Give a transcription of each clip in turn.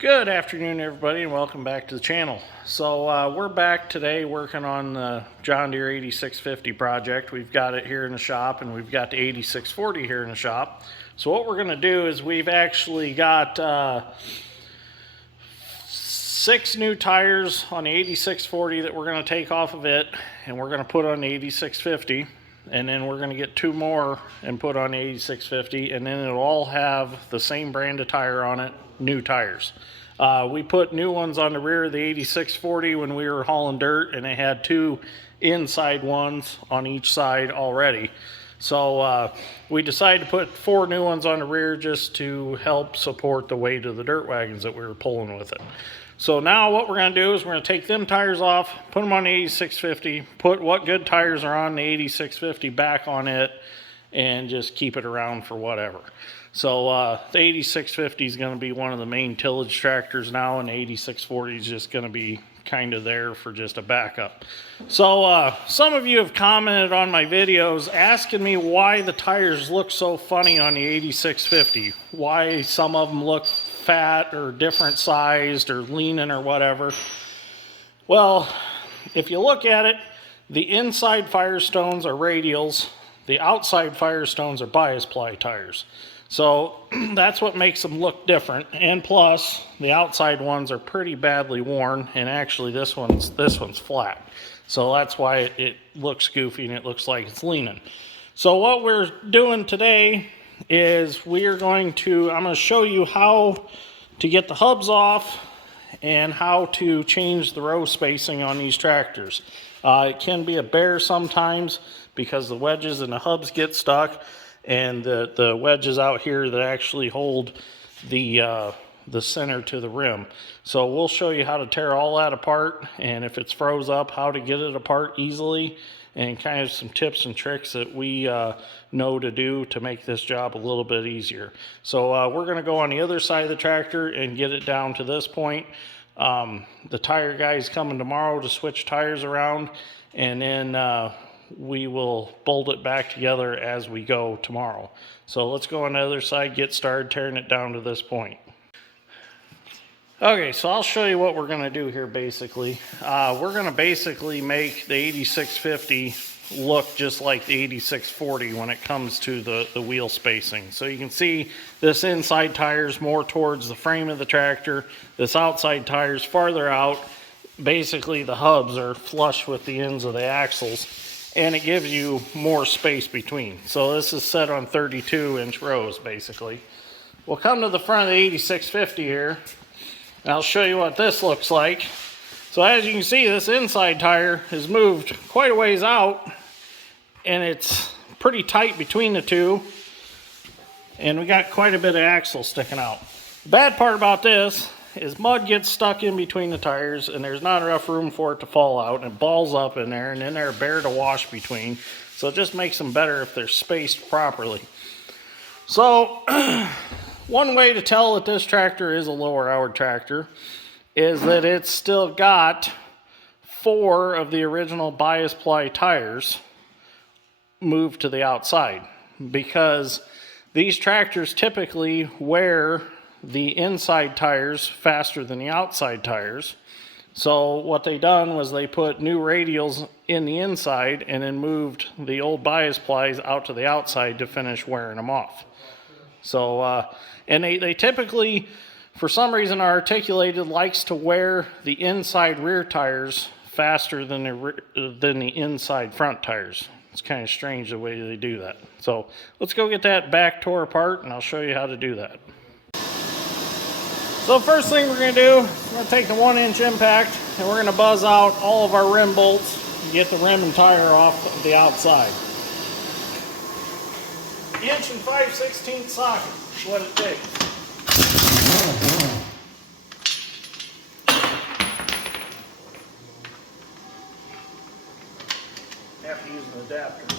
Good afternoon, everybody, and welcome back to the channel. So we're back today working on the John Deere 8650 project. We've got it here in the shop, and we've got the 8640 here in the shop. So what we're going to do is we've actually got 6 new tires on the 8640 that we're going to take off of it, and we're going to put on the 8650. And then we're going to get 2 more and put on the 8650, and then it'll all have the same brand of tire on it, new tires. We put new ones on the rear of the 8640 when we were hauling dirt, and they had 2 inside ones on each side already. So we decided to put 4 new ones on the rear just to help support the weight of the dirt wagons that we were pulling with it. So now what we're going to do is we're going to take them tires off, put them on the 8650, put what good tires are on the 8650 back on it, and just keep it around for whatever. So the 8650 is going to be one of the main tillage tractors now, and the 8640 is just going to be kind of there for just a backup. So some of you have commented on my videos asking me why the tires look so funny on the 8650, why some of them look fat or different sized or leaning or whatever. Well, if you look at it, the inside Firestones are radials, the outside Firestones are bias ply tires. So that's what makes them look different, and plus the outside ones are pretty badly worn, and actually this one's flat. So that's why it looks goofy and it looks like it's leaning. So what we're doing today is I'm going to show you how to get the hubs off and how to change the row spacing on these tractors. It can be a bear sometimes because the wedges and the hubs get stuck, and the wedges out here that actually hold the center to the rim. So we'll show you how to tear all that apart, and if it's froze up, how to get it apart easily, and kind of some tips and tricks that we know to do to make this job a little bit easier. So we're going to go on the other side of the tractor and get it down to this point. The tire guy's coming tomorrow to switch tires around, and then we will bolt it back together as we go tomorrow. So let's go on the other side, get started tearing it down to this point. Okay, so I'll show you what we're going to do here basically. We're going to basically make the 8650 look just like the 8640 when it comes to the wheel spacing. So you can see this inside tire is more towards the frame of the tractor. This outside tire is farther out. Basically the hubs are flush with the ends of the axles, and it gives you more space between. So this is set on 32-inch rows basically. We'll come to the front of the 8650 here. I'll show you what this looks like. So as you can see, this inside tire is moved quite a ways out, and it's pretty tight between the two, and we got quite a bit of axle sticking out. The bad part about this is mud gets stuck in between the tires, and there's not enough room for it to fall out, and it balls up in there, and then they're bare to wash between. So it just makes them better if they're spaced properly. So one way to tell that this tractor is a lower hour tractor is that it's still got 4 of the original bias ply tires moved to the outside, because these tractors typically wear the inside tires faster than the outside tires. So what they done was they put new radials in the inside and then moved the old bias plies out to the outside to finish wearing them off. So and they typically, for some reason, our articulated likes to wear the inside rear tires faster than the inside front tires. It's kind of strange the way they do that. So let's go get that back tore apart, and I'll show you how to do that. So the first thing we're going to do, we're going to take the 1-inch impact, and we're going to buzz out all of our rim bolts and get the rim and tire off of the outside. 1 5/16 socket is what it takes. Have to use an adapter.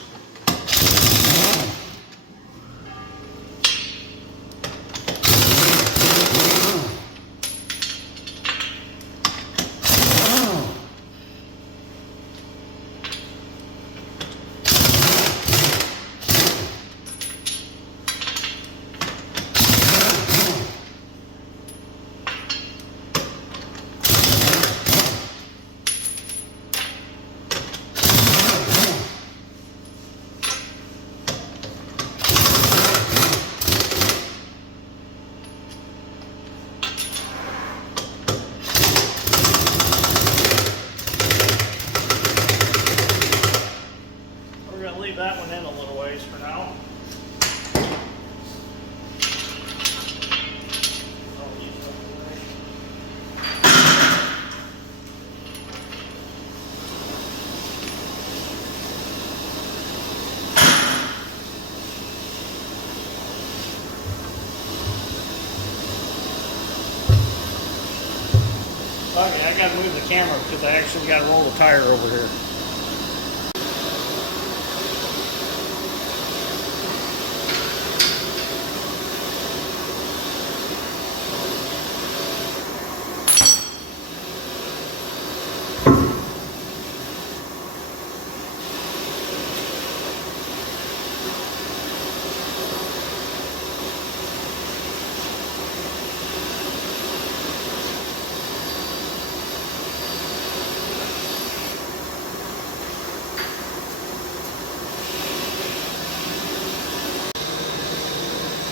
Okay, I gotta move the camera because I actually gotta roll the tire over here.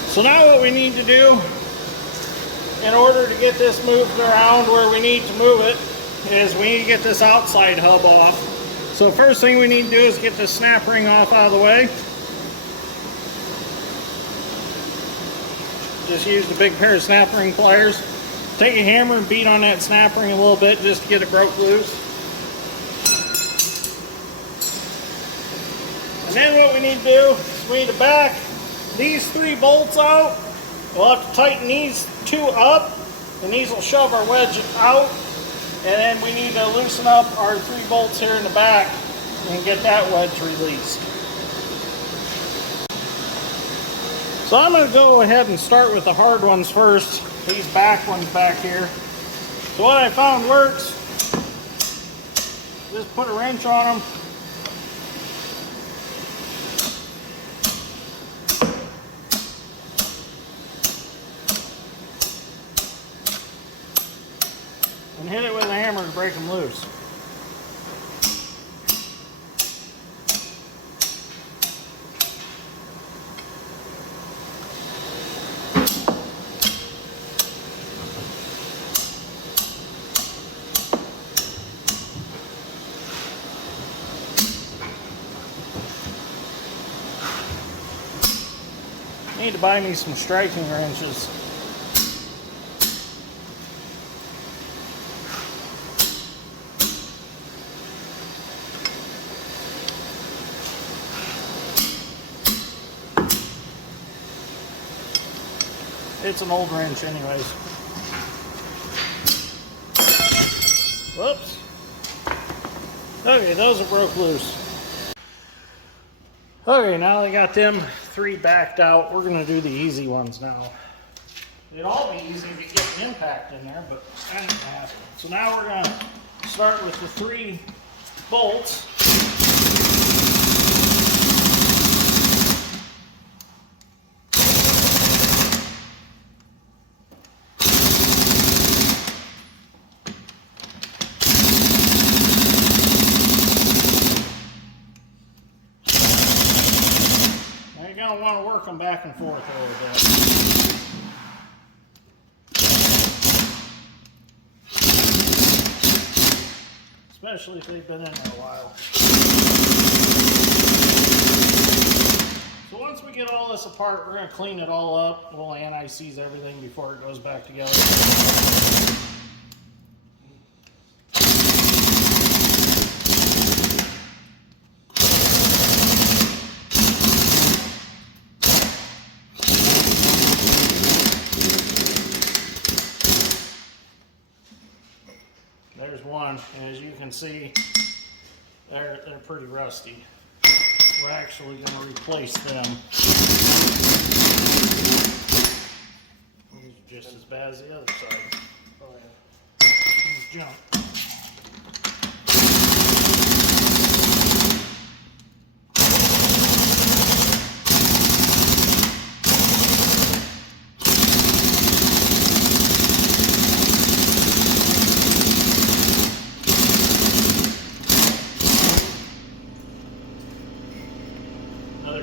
So now what we need to do in order to get this moved around where we need to move it is we need to get this outside hub off. So first thing we need to do is get this snap ring off out of the way. Just use the big pair of snap ring pliers. Take a hammer and beat on that snap ring a little bit just to get it broke loose. And then what we need to do is we need to back these 3 bolts out. We'll have to tighten these 2 up, and these will shove our wedge out. And then we need to loosen up our 3 bolts here in the back and get that wedge released. So I'm going to go ahead and start with the hard ones first, these back ones back here. So what I found works, just put a wrench on them. And hit it with a hammer to break them loose. I need to buy me some striking wrenches. It's an old wrench anyways. Whoops. Okay, those are broke loose. Okay, now I got them 3 backed out. We're going to do the easy ones now. It'd all be easy if you get the impact in there, but that ain't going to happen. So now we're going to start with the 3 bolts. You're going to want to work them back and forth a little bit. Especially if they've been in there a while. So once we get all this apart, we're going to clean it all up. We'll anti-seize everything before it goes back together. There's one, and as you can see, they're pretty rusty. We're actually going to replace them. These are just as bad as the other side. These jump.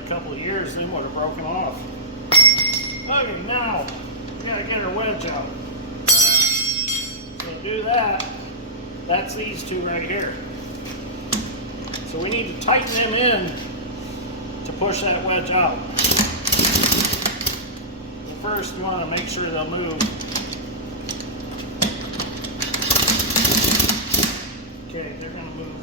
Couple of years, then would have broken off. Okay, now we gotta get our wedge out. So to do that, that's these 2 right here. So we need to tighten them in to push that wedge out. But first, you want to make sure they'll move. Okay, they're gonna move.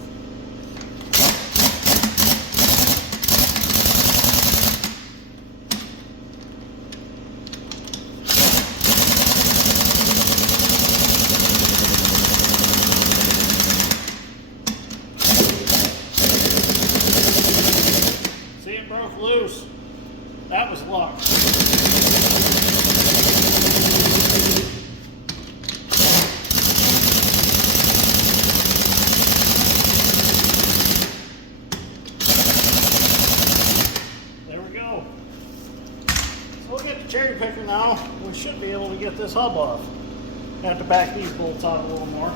should be able to get this hub off. I have to back these bolts out a little more.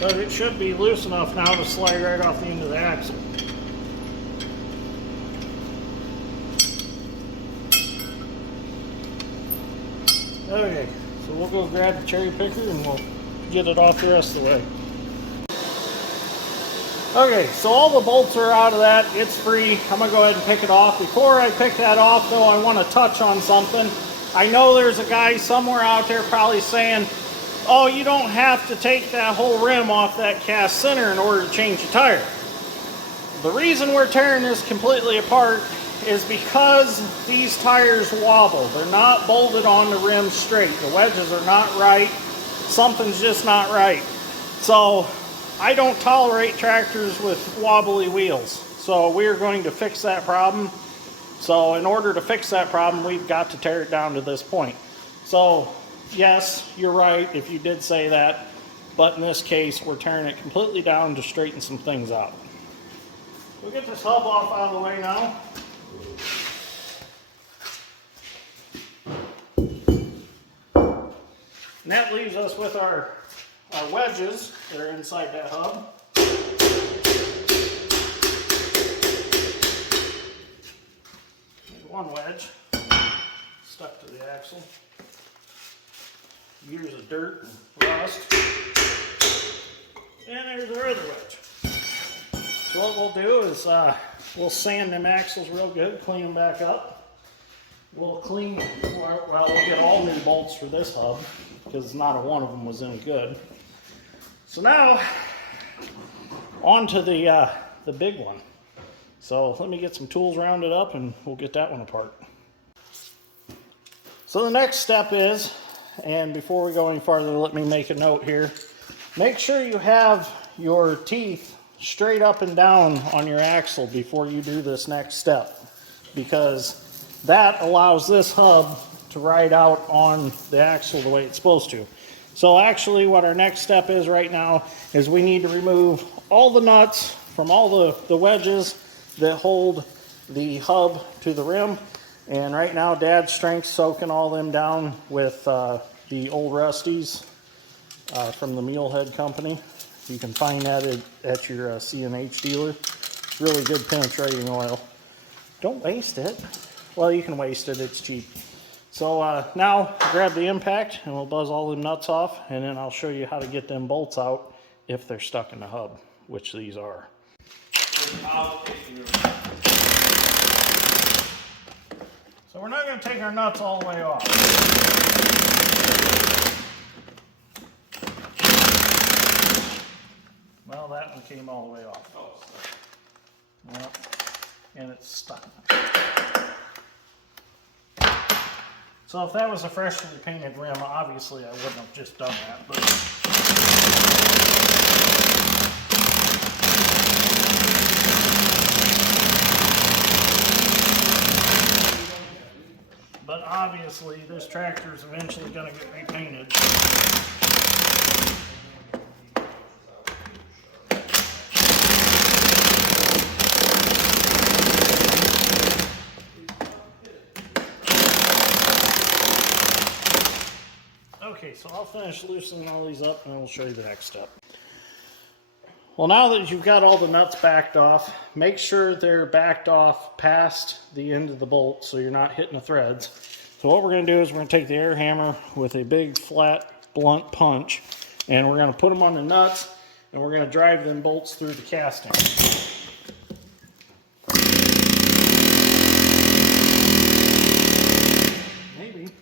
But it should be loose enough now to slide right off the end of the axle. Okay, so we'll go grab the cherry picker and we'll get it off the rest of the way. Okay, so all the bolts are out of that. It's free. I'm going to go ahead and pick it off. Before I pick that off, though, I want to touch on something. I know there's a guy somewhere out there probably saying, oh, you don't have to take that whole rim off that cast center in order to change the tire. The reason we're tearing this completely apart is because these tires wobble. They're not bolted on the rim straight. The wedges are not right. Something's just not right. So I don't tolerate tractors with wobbly wheels. So we're going to fix that problem. So in order to fix that problem, we've got to tear it down to this point. So yes, you're right if you did say that, but in this case, we're tearing it completely down to straighten some things out. We'll get this hub off out of the way now. And that leaves us with our wedges that are inside that hub. One wedge stuck to the axle. Years of dirt and rust. And there's our other wedge. So what we'll do is we'll sand them axles real good, clean them back up. We'll get all new bolts for this hub because not a one of them was any good. So now on to the big one. So let me get some tools rounded up and we'll get that one apart. So the next step is, and before we go any farther, let me make a note here. Make sure you have your teeth straight up and down on your axle before you do this next step, because that allows this hub to ride out on the axle the way it's supposed to. So actually what our next step is right now is we need to remove all the nuts from all the wedges that hold the hub to the rim. And right now Dad's strength soaking all them down with the old Rusties from the Mulehead Company. You can find that at your C&H dealer. Really good penetrating oil. Don't waste it. Well, you can waste it, it's cheap. So now grab the impact and we'll buzz all the nuts off, and then I'll show you how to get them bolts out if they're stuck in the hub, which these are. So we're not going to take our nuts all the way off. Well, that one came all the way off. Well, and it's stuck. So if that was a freshly painted rim, obviously I wouldn't have just done that. But obviously this tractor is eventually going to get repainted. Okay, so I'll finish loosening all these up and we'll show you the next step. Well, now that you've got all the nuts backed off, make sure they're backed off past the end of the bolt so you're not hitting the threads. So what we're going to do is we're going to take the air hammer with a big flat blunt punch and we're going to put them on the nuts and we're going to drive them bolts through the casting. Maybe.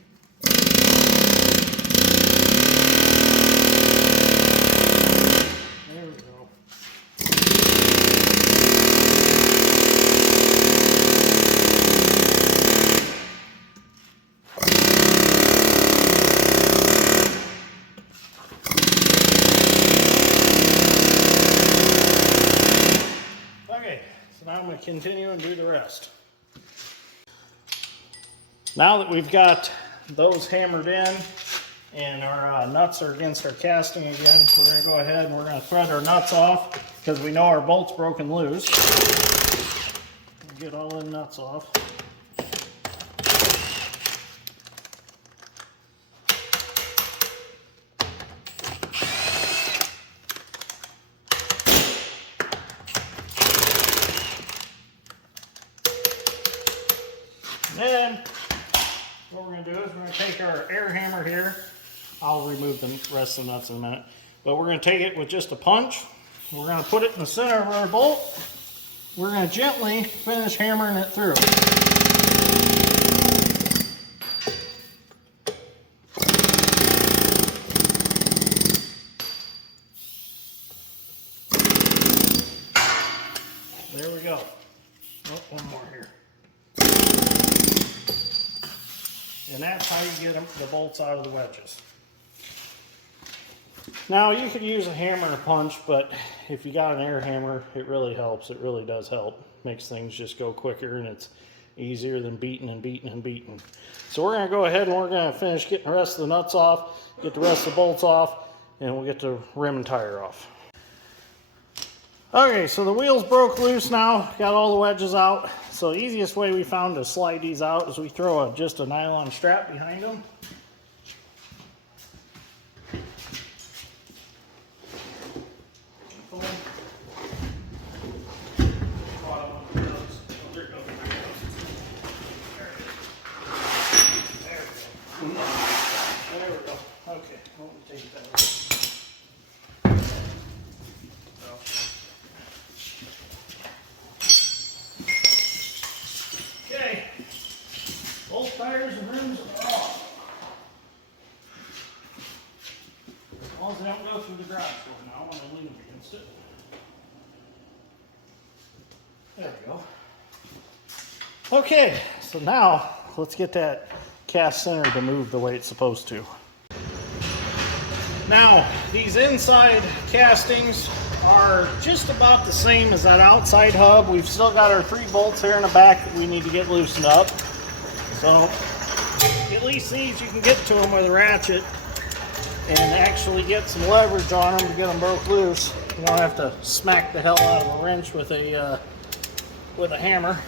There we go. Okay, so now I'm going to continue and do the rest. Now that we've got those hammered in and our nuts are against our casting again, we're going to go ahead and we're going to thread our nuts off. because we know our bolt's broken loose. Get all the nuts off. Then what we're going to do is we're going to take our air hammer here. I'll remove the rest of the nuts in a minute. But we're going to take it with just a punch. We're going to put it in the center of our bolt. We're going to gently finish hammering it through. There we go. Oh, one more here. And that's how you get the bolts out of the wedges. Now you could use a hammer and a punch, but if you got an air hammer, it really helps. It really does help. Makes things just go quicker, and it's easier than beating and beating and beating. So we're going to go ahead and we're going to finish getting the rest of the nuts off, get the rest of the bolts off, and we'll get the rim and tire off. Okay, so the wheels broke loose now, got all the wedges out. So the easiest way we found to slide these out is we throw just a nylon strap behind them. There we go. Okay, let me take that away. Okay, both tires and rims are off. As long as they don't go through the garage door now when I lean them against it. There we go. Okay, so now let's get that cast center to move the way it's supposed to. Now, these inside castings are just about the same as that outside hub. We've still got our 3 bolts here in the back that we need to get loosened up. So, at least these you can get to them with a ratchet and actually get some leverage on them to get them broke loose. You don't have to smack the hell out of a wrench with a hammer.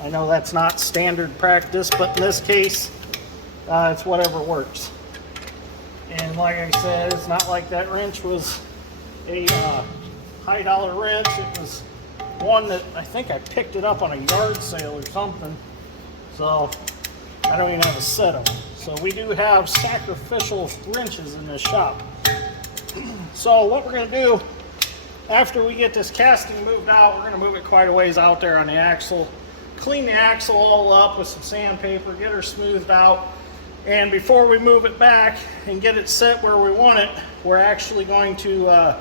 I know that's not standard practice, but in this case, it's whatever works. And like I said, it's not like that wrench was a high dollar wrench. It was one that I think I picked it up on a yard sale or something. So I don't even have a set of them. So we do have sacrificial wrenches in this shop. So what we're going to do, after we get this casting moved out, we're going to move it quite a ways out there on the axle. Clean the axle all up with some sandpaper, get her smoothed out. And before we move it back and get it set where we want it, we're actually going to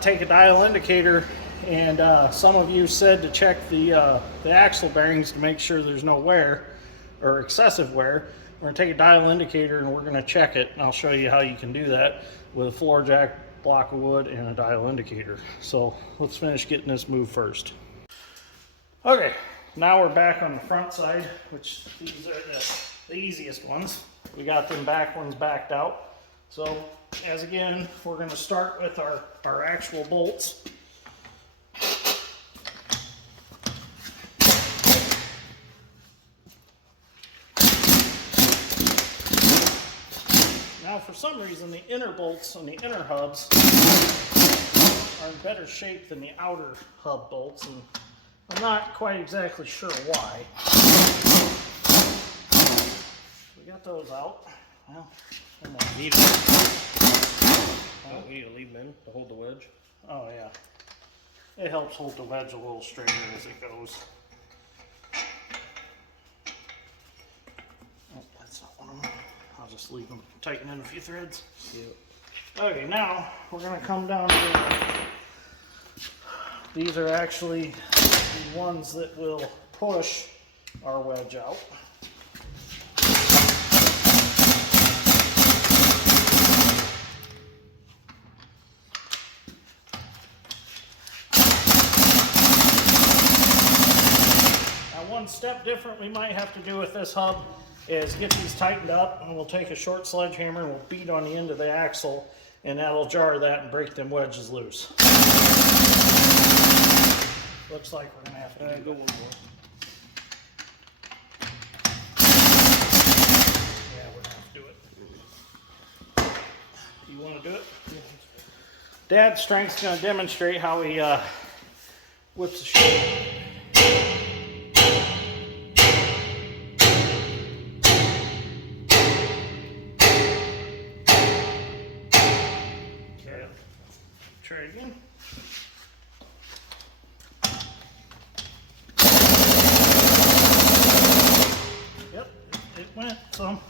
take a dial indicator. And some of you said to check the axle bearings to make sure there's no wear or excessive wear. We're going to take a dial indicator and we're going to check it. And I'll show you how you can do that with a floor jack, block of wood, and a dial indicator. So let's finish getting this moved first. Okay, now we're back on the front side, which these are the easiest ones. We got them back ones backed out. So as again, we're going to start with our actual bolts. Now for some reason the inner bolts on the inner hubs are in better shape than the outer hub bolts, and I'm not quite exactly sure why. We got those out. Well, I'm not Need to leave them in to hold the wedge. Oh yeah. It helps hold the wedge a little straighter as it goes. Oh, that's not one of them. I'll just leave them tighten in a few threads. Yep. Okay, now we're going to come down to, these are actually the ones that will push our wedge out. One step different we might have to do with this hub is get these tightened up, and we'll take a short sledgehammer and we'll beat on the end of the axle and that'll jar that and break them wedges loose. Looks like we're gonna have to Go one more. Yeah, we're gonna have to do it. You wanna do it? Dad's strength's gonna demonstrate how he whips the shit. Okay, try again. Yep, it went some.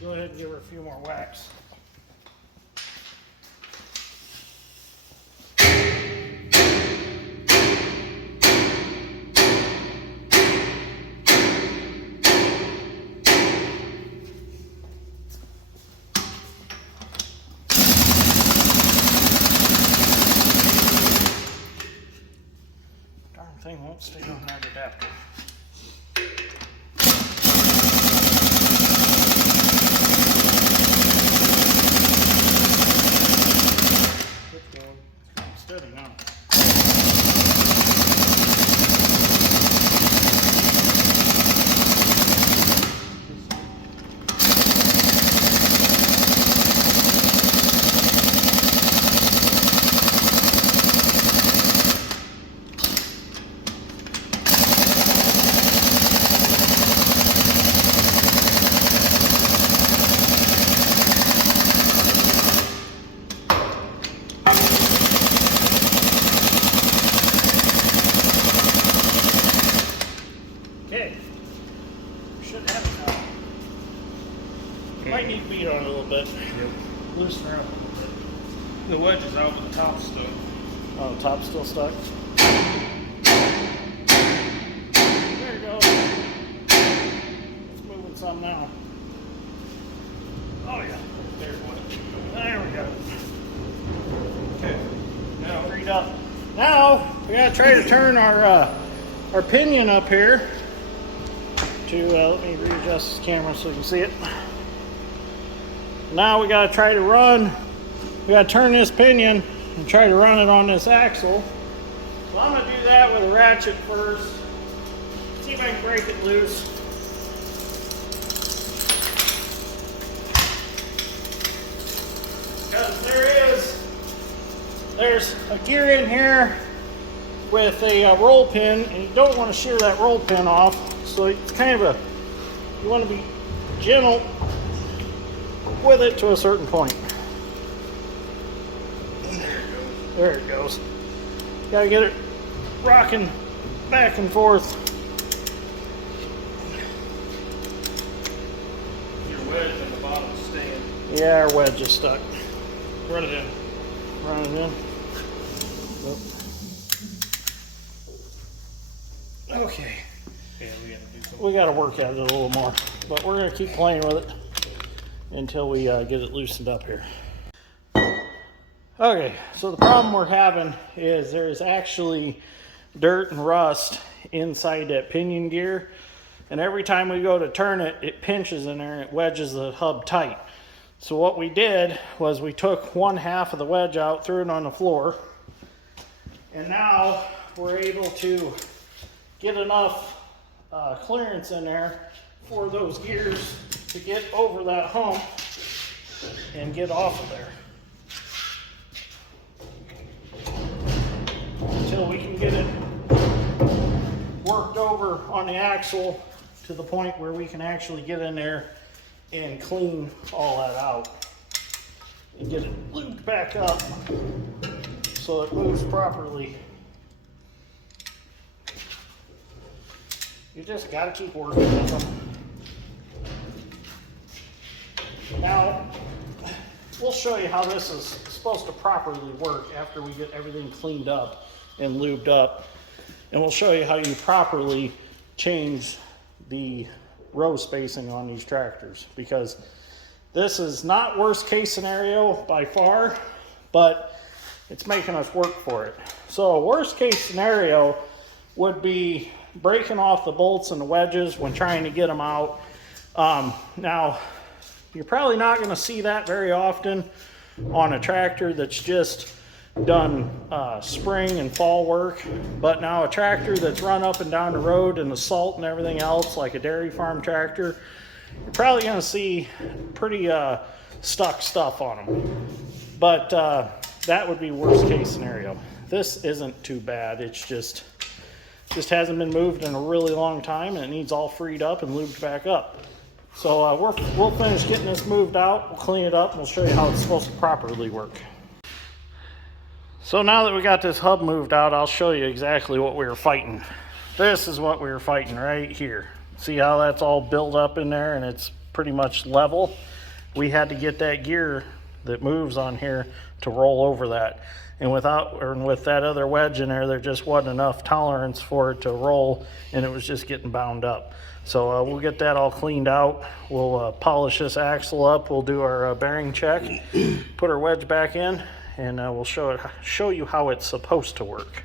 Go ahead and give her a few more whacks. Darn thing won't stay on that adapter. Steady now. Okay, should have it now. Might need to beat on it a little bit. Yep. Loosen her up a little bit. The wedge is out, but the top's stuck. Oh, the top's still stuck. There you go. It's moving some now. Oh yeah, there it went. There we go. Okay. Now, Freed up. Now we gotta try to turn our pinion up here. Let me readjust this camera so you can see it. Now we gotta try to run. We gotta turn this pinion and try to run it on this axle. So I'm gonna do that with a ratchet first. See if I can break it loose. Because there's a gear in here with a roll pin, and you don't want to shear that roll pin off. So it's kind of you want to be gentle with it to a certain point. There it goes. Got to get it rocking back and forth. your wedge on the bottom is staying. Yeah, our wedge is stuck. Run it in. Run it in. Okay. Yeah, we gotta do something. We got to work at it a little more, but we're going to keep playing with it until we get it loosened up here. Okay, so the problem we're having is there's actually dirt and rust inside that pinion gear, and every time we go to turn it, it pinches in there and it wedges the hub tight. So what we did was we took one half of the wedge out, threw it on the floor, and now we're able to get enough clearance in there for those gears to get over that hump and get off of there. Until we can get it worked over on the axle to the point where we can actually get in there and clean all that out and get it lubed back up so it moves properly. You just got to keep working with them. Now, we'll show you how this is supposed to properly work after we get everything cleaned up and lubed up. And we'll show you how you properly change the row spacing on these tractors, because this is not worst case scenario by far, but it's making us work for it. So worst case scenario would be breaking off the bolts and the wedges when trying to get them out, Now, you're probably not going to see that very often on a tractor that's just done spring and fall work, but now a tractor that's run up and down the road in the salt and everything else, like a dairy farm tractor, you're probably going to see pretty stuck stuff on them. But that would be worst case scenario. This isn't too bad. It's just hasn't been moved in a really long time, and it needs all freed up and lubed back up. So we'll finish getting this moved out, we'll clean it up, and we'll show you how it's supposed to properly work. So now that we got this hub moved out, I'll show you exactly what we were fighting. This is what we were fighting right here. See how that's all built up in there and it's pretty much level? We had to get that gear that moves on here to roll over that. And with that other wedge in there just wasn't enough tolerance for it to roll, and it was just getting bound up. So we'll get that all cleaned out. We'll polish this axle up. We'll do our bearing check, put our wedge back in, and we'll show you how it's supposed to work.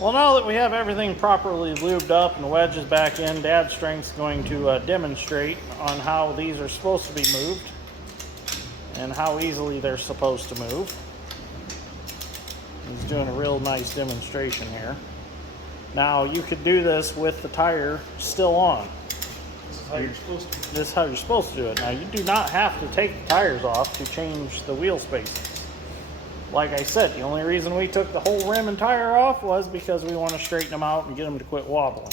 Well, now that we have everything properly lubed up and the wedge is back in, Dad's Strength's going to demonstrate on how these are supposed to be moved and how easily they're supposed to move. He's doing a real nice demonstration here. Now, you could do this with the tire still on. This is how you're supposed to. This is how you're supposed to do it. Now, you do not have to take the tires off to change the wheel spacing. Like I said, the only reason we took the whole rim and tire off was because we want to straighten them out and get them to quit wobbling.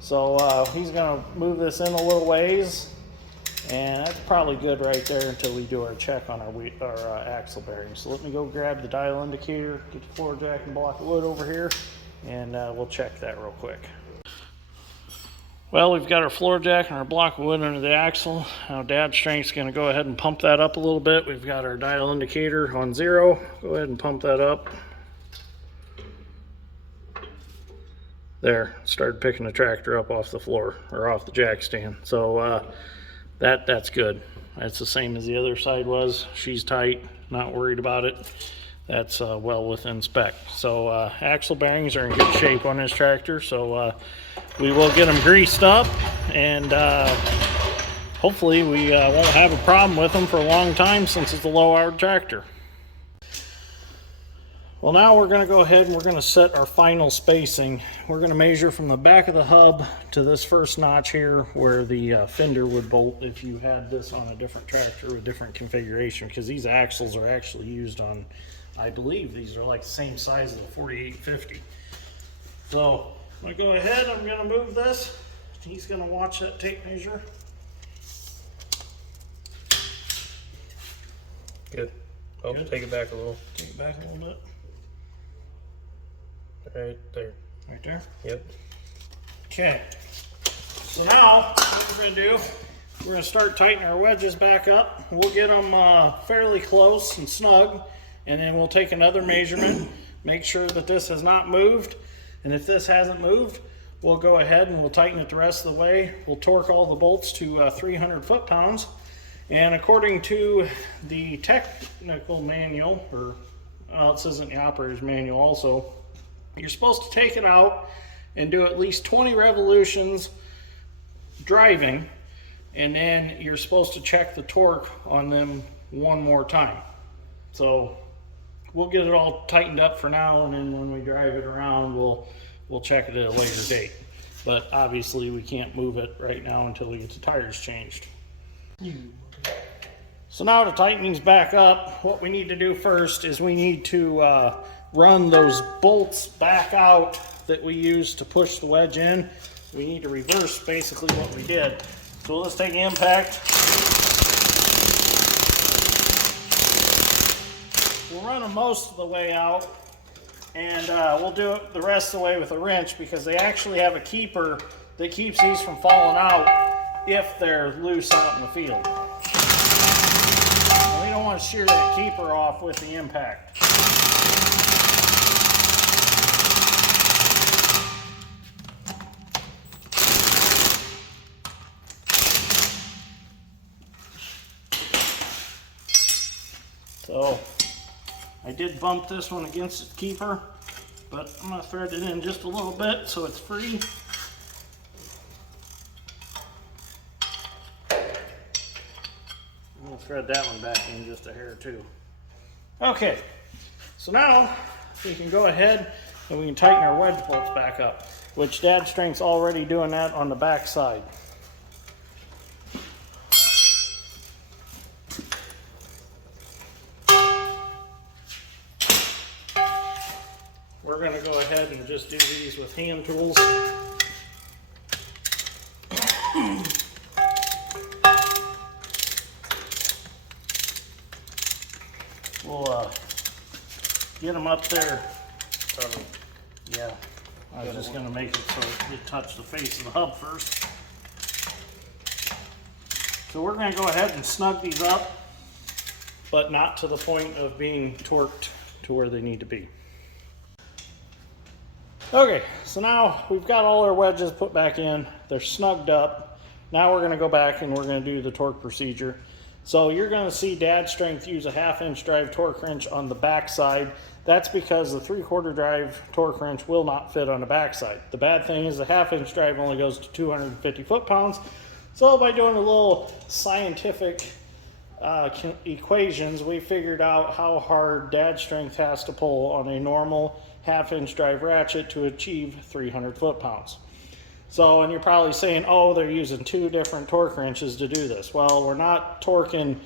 So he's going to move this in a little ways, and that's probably good right there until we do our check on our axle bearings. So let me go grab the dial indicator, get the floor jack and block of wood over here, and we'll check that real quick. Well, we've got our floor jack and our block of wood under the axle. Now Dad's Strength's going to go ahead and pump that up a little bit. We've got our dial indicator on 0. Go ahead and pump that up. There, started picking the tractor up off the floor, or off the jack stand. So that's good. That's the same as the other side was. She's tight, not worried about it. That's well within spec. So axle bearings are in good shape on this tractor. So we will get them greased up, and hopefully we won't have a problem with them for a long time since it's a low-hour tractor. Well, now we're going to go ahead and we're going to set our final spacing. We're going to measure from the back of the hub to this first notch here where the fender would bolt if you had this on a different tractor with different configuration, because these axles are actually used on, I believe these are like the same size as the 4850. So I'm going to go ahead, I'm going to move this. He's going to watch that tape measure. Good. Oh, Good. Take it back a little. Take it back a little bit. Right there. Right there? Yep. Okay. So now what we're going to do, we're going to start tightening our wedges back up. We'll get them fairly close and snug, and then we'll take another measurement, make sure that this has not moved. And if this hasn't moved, we'll go ahead and we'll tighten it the rest of the way. We'll torque all the bolts to 300 foot-pounds. And according to the technical manual, or it says in the operator's manual also, you're supposed to take it out and do at least 20 revolutions driving, and then you're supposed to check the torque on them one more time. So we'll get it all tightened up for now, and then when we drive it around, we'll check it at a later date. But obviously we can't move it right now until we get the tires changed. So now the tightening's back up, what we need to do first is we need to run those bolts back out that we used to push the wedge in. We need to reverse basically what we did. So let's take the impact. We'll run them most of the way out, and we'll do it the rest of the way with a wrench, because they actually have a keeper that keeps these from falling out if they're loose out in the field. And we don't want to shear that keeper off with the impact. So I did bump this one against the keeper, but I'm going to thread it in just a little bit so it's free. thread that one back in just a hair too. Okay, so now we can go ahead and we can tighten our wedge bolts back up, which Dad Strength's already doing that on the back side. We're going to go ahead and just do these with hand tools. We'll get them up there. Yeah, I was just going to make it so it touched the face of the hub first. So we're going to go ahead and snug these up, but not to the point of being torqued to where they need to be. Okay, so now we've got all our wedges put back in. They're snugged up. Now we're going to go back and we're going to do the torque procedure. So you're going to see Dad Strength use a 1/2 inch drive torque wrench on the back side. That's because the 3/4 drive torque wrench will not fit on the back side. The bad thing is the 1/2 inch drive only goes to 250 foot-pounds. So by doing a little scientific equations, we figured out how hard Dad Strength has to pull on a normal 1/2 inch drive ratchet to achieve 300 foot-pounds. So, and you're probably saying, oh, they're using 2 different torque wrenches to do this. Well, we're not torquing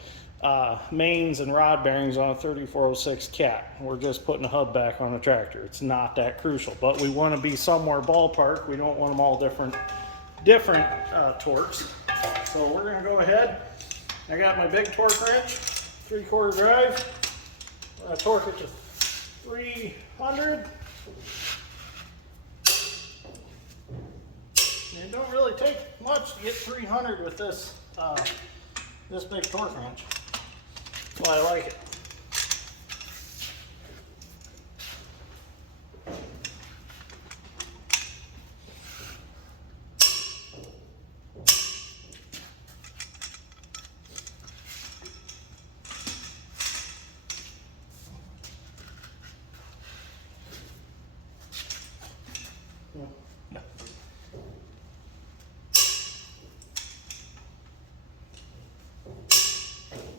mains and rod bearings on a 3406 cat. We're just putting a hub back on a tractor. It's not that crucial, but we want to be somewhere ballpark. We don't want them all different torques. So we're going to go ahead. I got my big torque wrench, 3/4 drive. I'm going to torque it to 300. And it don't really take much to get 300 with this this big torque wrench. That's why I like it.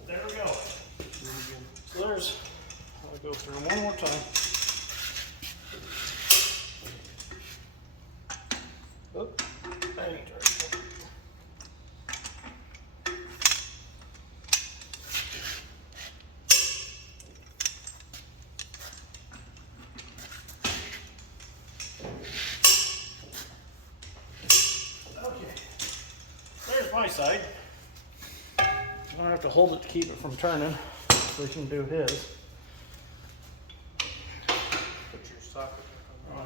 There we go. So there's, I'll go through them one more time. Oop, that ain't right. Okay, there's my side. I don't have to hold it to keep it from turning, so we can do his. Put your socket back on.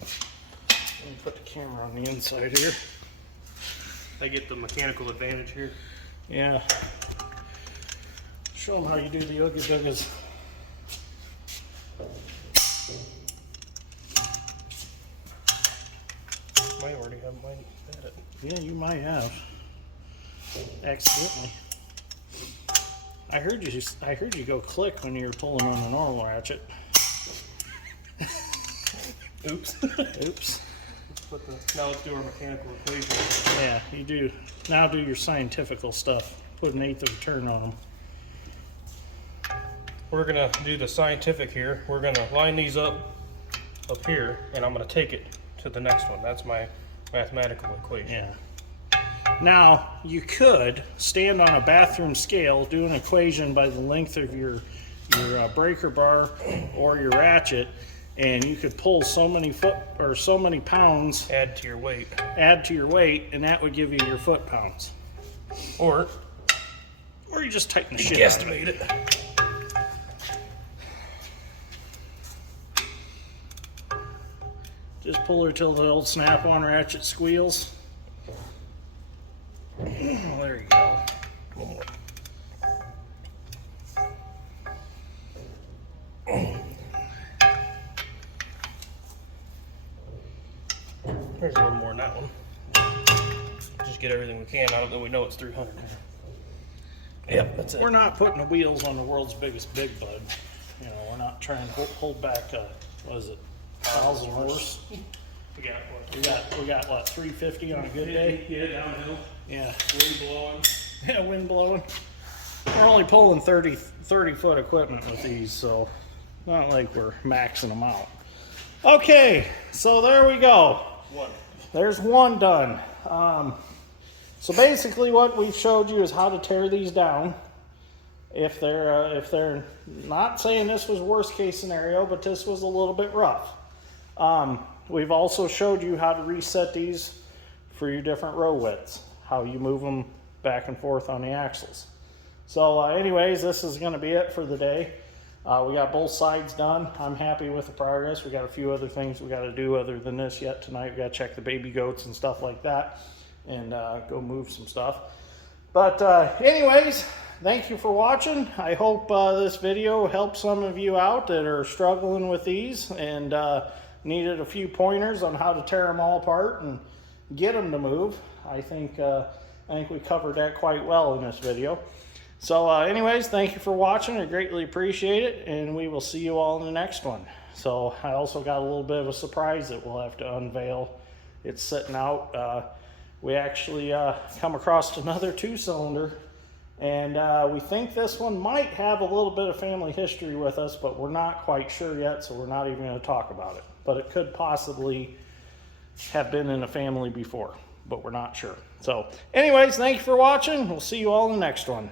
Let me put the camera on the inside here. I get the mechanical advantage here. Yeah. Show them how you do the oogie boogies. Might already have mine at it. Yeah, you might have. Accidentally. I heard you go click when you were pulling on the normal ratchet. Oops. Oops. Now let's do our mechanical equation. Yeah, you do. Now do your scientifical stuff. Put an 1/8 of a turn on them. We're gonna do the scientific here. We're gonna line these up here, and I'm gonna take it to the next one. That's my mathematical equation. Yeah. Now, you could stand on a bathroom scale, do an equation by the length of your breaker bar or your ratchet, and you could pull so many foot or so many pounds, Add to your weight. and that would give you your foot pounds. Or you just tighten the shit out of it. guesstimate it. Just pull her till the old snap-on ratchet squeals. Oh, there you go. One more. There's a little more in that one. Just get everything we can out of it. We know it's 300. Yep, that's it. We're not putting the wheels on the world's biggest big bud. You know, we're not trying to hold back, what is it, 1,000 horse? We got what? We got what, 350 on a good day? Yeah, downhill. Yeah. Wind blowing. Yeah, wind blowing. We're only pulling 30 foot equipment with these, so not like we're maxing them out. Okay, so there we go. One. There's one done. So basically what we showed you is how to tear these down. If they're not saying this was worst case scenario, but this was a little bit rough. We've also showed you how to reset these for your different row widths, how you move them back and forth on the axles. So anyways, this is going to be it for the day. We got both sides done. I'm happy with the progress. We got a few other things we got to do other than this yet tonight. We got to check the baby goats and stuff like that, and go move some stuff. But anyways, thank you for watching. I hope this video helped some of you out that are struggling with these and needed a few pointers on how to tear them all apart and get them to move. I think we covered that quite well in this video. So anyways, thank you for watching. I greatly appreciate it, and we will see you all in the next one. So I also got a little bit of a surprise that we'll have to unveil. It's sitting out. We actually come across another 2-cylinder, and we think this one might have a little bit of family history with us, but we're not quite sure yet, so we're not even going to talk about it. But it could possibly have been in a family before, but we're not sure. So anyways, thank you for watching. We'll see you all in the next one.